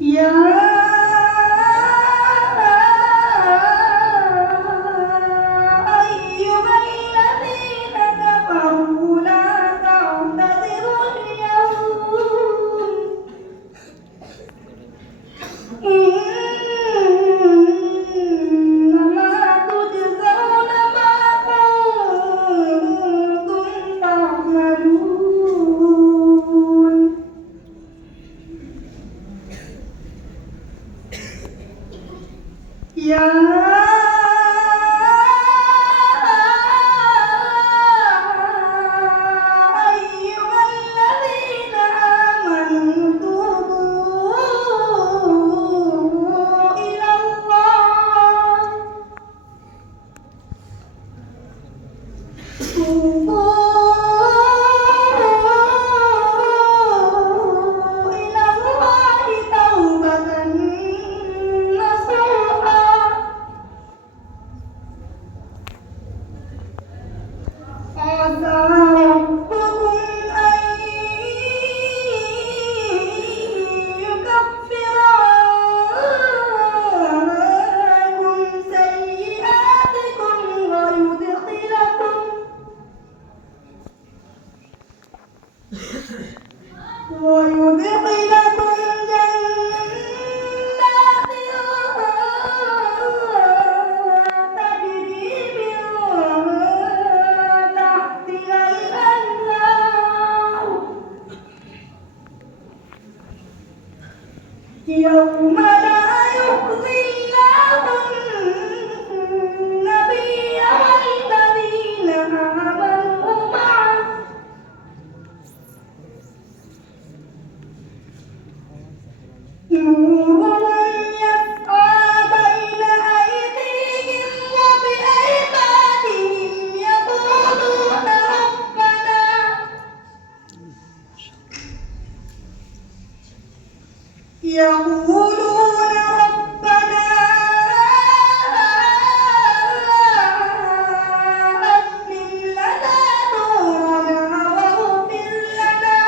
يا أيها الذين كفروا لا تعتذروا اليوم إنما تجزون ما كنتم تعملون يا أيها الذين آمنوا توبوا إلى الله توبة نصوحا عسى ربكم أن يكفر عنكم سيئاتكم ويدخلكم جنات تجري من تحتها الأنهار يوم لا يخزي الله النبي والذين آمنوا معه نورهم يسعى بين أيديهم وبأيمانهم يقولون ربنا أتمم لنا نورنا واغفر لنا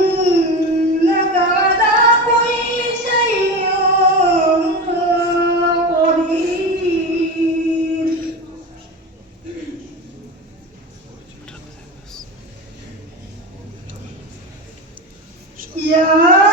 إنك على كل شيء قدير يا